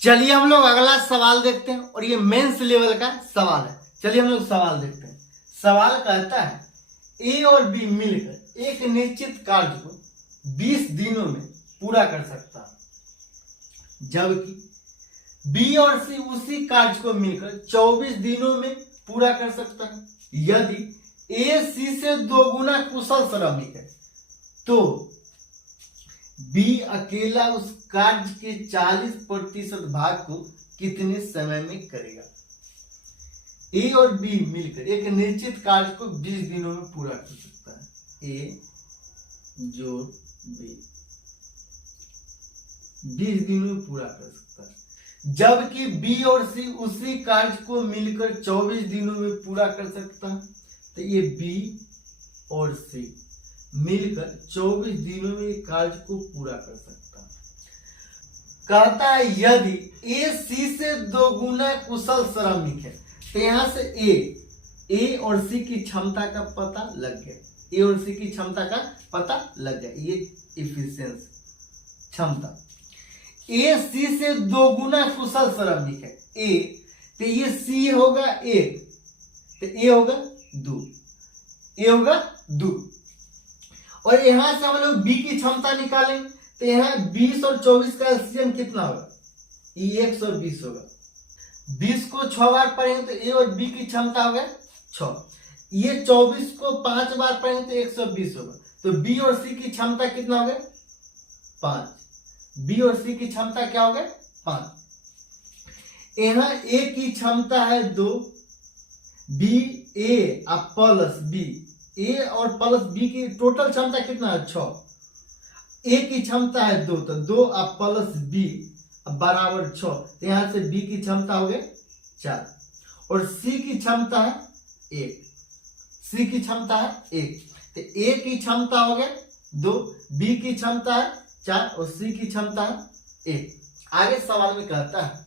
चलिए हम लोग अगला सवाल देखते हैं और ये मेंस लेवल का सवाल है। चलिए हम लोग सवाल देखते हैं। सवाल कहता है ए और बी मिलकर एक निश्चित कार्य को 20 दिनों में पूरा कर सकता है, जबकि बी और सी उसी कार्य को मिलकर 24 दिनों में पूरा कर सकता है। यदि ए सी से 2 गुना कुशल श्रमिक है तो बी अकेला उस कार्य के 40% भाग को कितने समय में करेगा। ए और बी मिलकर एक निश्चित कार्य को 20 दिनों में पूरा कर सकता है। ए जोड़ बी 20 दिनों में पूरा कर सकता है, जबकि बी और सी उसी कार्य को मिलकर 24 दिनों में पूरा कर सकता है। तो ये बी और सी मिलकर 24 दिनों में कार्य को पूरा कर सकता है। कहता है यदि ए सी से 2 गुना कुशल श्रमिक है, तो यहां से ए और सी की क्षमता का पता लग गया। ए और सी की क्षमता का पता लग गया, ये इफिशियंसी क्षमता। ए सी से 2 गुना कुशल श्रमिक है ए, तो ये सी होगा 1, तो ए होगा 2, ए होगा 2। और यहां से हम लोग बी की क्षमता निकालेंगे, तो यहां 20 और 24 का एलसीएम कितना होगा, ये 120 होगा। 20 को 6 बार पढ़ेंगे तो ए और बी की क्षमता हो गया 6। ये 24 को 5 बार पढ़ेंगे तो 120 होगा। तो बी और सी की क्षमता कितना हो गया 5। बी और सी की क्षमता क्या हो गया 5। यहां ए की क्षमता है 2, बी ए प्लस बी, ए और प्लस बी की टोटल क्षमता कितना है 6। ए की क्षमता है 2, तो 2 प्लस बी बराबर 6। तो यहां से बी की क्षमता हो गई 4 और सी की क्षमता है 1। सी की क्षमता है 1, तो ए की क्षमता हो गया 2, बी की क्षमता है 4 और सी की क्षमता है 1। आगे सवाल में कहता है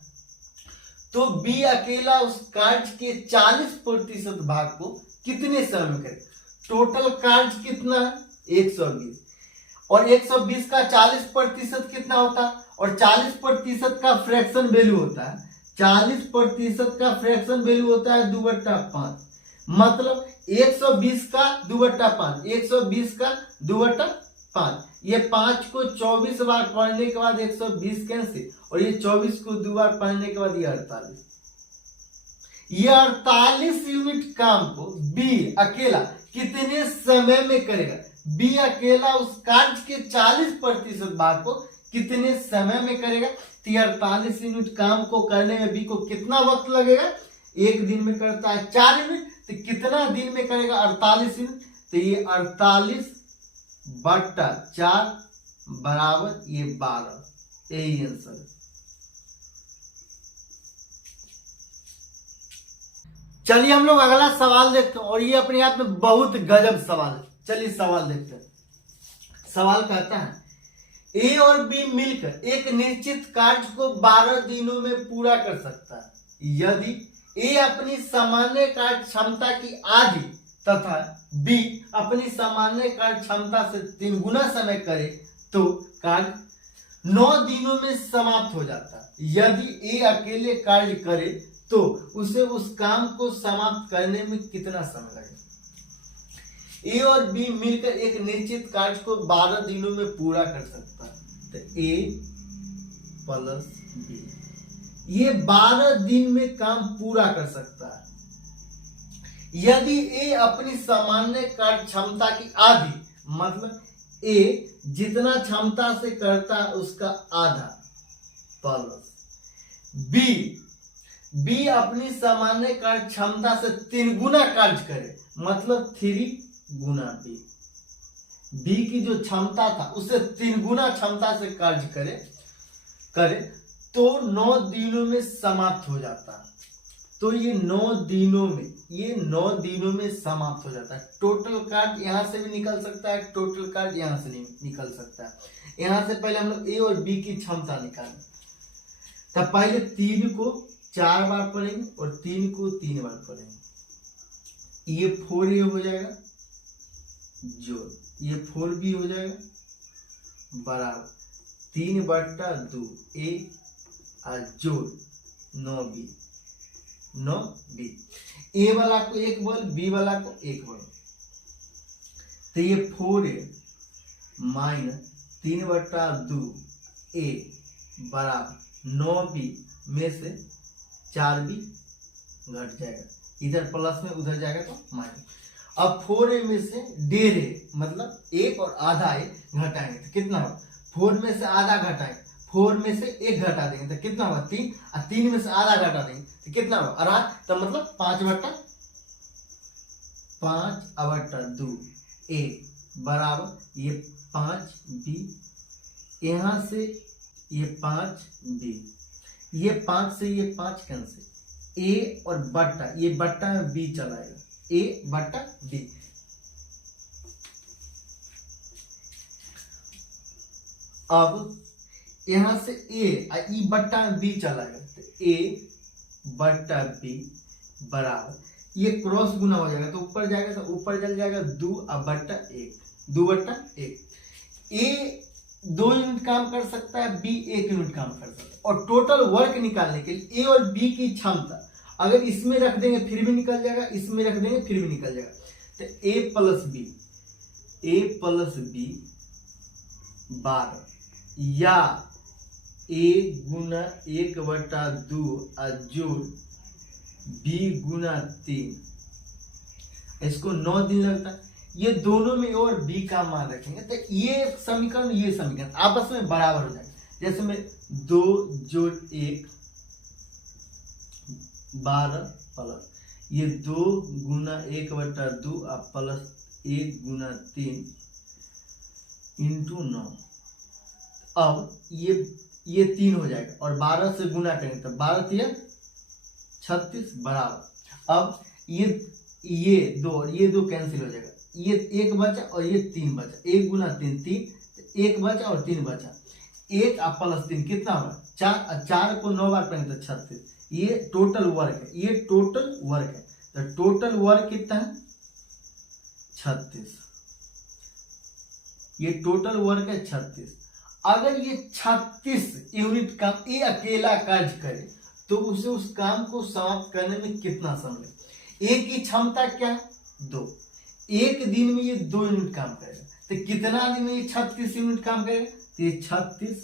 तो बी अकेला उस कार्य के 40% भाग को कितने समय में करे। टोटल कार्य कितना है 120 और 120 का 40% कितना होता है, और 40% का फ्रैक्शन वैल्यू होता है, 40% का फ्रैक्शन वैल्यू होता है 2/5। मतलब 120 का 2/5, 120 का 2/5। ये 5 को 24 बार पढ़ने के बाद 120 कैंसिल, और ये 24 को 2 बार पढ़ने के बाद ये 48। ये 48 यूनिट काम को बी अकेला कितने समय में करेगा। बी अकेला उस कार्य के 40% भाग को कितने समय में करेगा। तो 48 यूनिट काम को करने में बी को कितना वक्त लगेगा। एक दिन में करता है 4 यूनिट, तो कितना दिन में करेगा 48 यूनिट। तो ये 48/4 बराबर ये 12, यही आंसर है। चलिए हम लोग अगला सवाल देखते हैं और ये अपने आप में बहुत गजब सवाल है। चलिए सवाल देखते हैं। सवाल कहता है ए और बी मिलकर एक निश्चित कार्य को 12 दिनों में पूरा कर सकता है। यदि ए अपनी सामान्य कार्य क्षमता की आधी तथा बी अपनी सामान्य कार्य क्षमता से 3 गुना समय करे तो कार्य 9 दिनों में समाप्त हो जाता है। यदि ए अकेले कार्य करे तो उसे उस काम को समाप्त करने में कितना समय लगेगा। ए और बी मिलकर एक निश्चित कार्य को 12 दिनों में पूरा कर सकता है। तो ए प्लस बी ये 12 दिन में काम पूरा कर सकता है। यदि ए अपनी सामान्य कार्य क्षमता की आधी, मतलब ए जितना क्षमता से करता है उसका आधा, प्लस बी अपनी सामान्य कार्य क्षमता से 3 गुना कार्य करे, मतलब 3 गुना बी की जो क्षमता था उसे 3 गुना क्षमता से कार्य करे तो 9 दिनों में समाप्त हो जाता है। तो ये 9 दिनों में समाप्त हो जाता है। टोटल कार्य यहां से भी निकल सकता है, टोटल कार्य यहां से नहीं निकल सकता है। यहां से पहले हम लोग ए और बी की क्षमता निकालें। तब पहले 3 को 4 बार पढ़ेंगे और 3 को 3 बार पढ़ेंगे। ये 4a हो जाएगा जोड़, ये 4b हो जाएगा बराबर 3/2 a और जोड़ 9b 9b। ए वाला को 1 बोल, बी वाला को 1 बोल, तो ये 4a माइनस 3/2 a बराबर 9b में से 4b घट जाएगा, इधर प्लस में उधर जाएगा तो माइनस। अब 4a में से 1.5 मतलब 1 और आधा घटाएंगे तो कितना होगा, 4 में से आधा घटाएंगे, 4 में से 1 घटा देंगे तो कितना होगा 3, और 3 में से आधा घटा देंगे तो कितना होगा आधा, तो मतलब 5/2 a बराबर ये 5b, यहां से ये 5b, ये 5 से ये 5 कैंसिल, a और बट्टा, ये बट्टा में b चलाएगा, a/b। अब यहां से a ई बट्टा में b चलाएगा तो a/b बराबर ये क्रॉस गुना हो जाएगा तो ऊपर जाएगा तो ऊपर चल जाएगा 2/1, 2/1। a 2 यूनिट काम कर सकता है, b 1 यूनिट काम कर सकता है। और टोटल वर्क निकालने के लिए a और b की क्षमता अगर इसमें रख देंगे फिर भी निकल जाएगा, इसमें रख देंगे फिर भी निकल जाएगा, तो a प्लस b 12 या a गुना 1/2 और जोड़ b गुना 3, इसको 9 दिन लगता है। ये दोनों में और b का मान रखेंगे तो ये समीकरण आपस में बराबर हो जाएगा। जैसे में 2 जोड़ 1 12 प्लस ये 2 गुना 1/2 और प्लस 1 गुना 3 इंटू 9। अब ये 3 हो जाएगा और 12 से गुना करेंगे तो 12 3 36 बराबर। अब ये 2 और ये 2 कैंसिल हो जाएगा, ये 1 बचा और ये 3 बचा, 1 गुना 3 3, 1 बचा और 3 बचा, 1 और प्लस 3 कितना होगा 4, 4 को 9 बार करेंगे तो 36। ये टोटल वर्क है, ये टोटल वर्क है, तो टोटल वर्क कितना है 36, ये टोटल वर्क है 36। अगर ये 36 यूनिट काम ये अकेला कार्य करे तो उसे उस काम को समाप्त करने में कितना समय, एक की क्षमता क्या है 2, एक दिन में ये 2 यूनिट काम करेगा, तो कितना दिन में ये 36 यूनिट काम करेगा, तो ये 36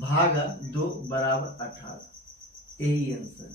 भागा 2 बराबर 18, यही आंसर।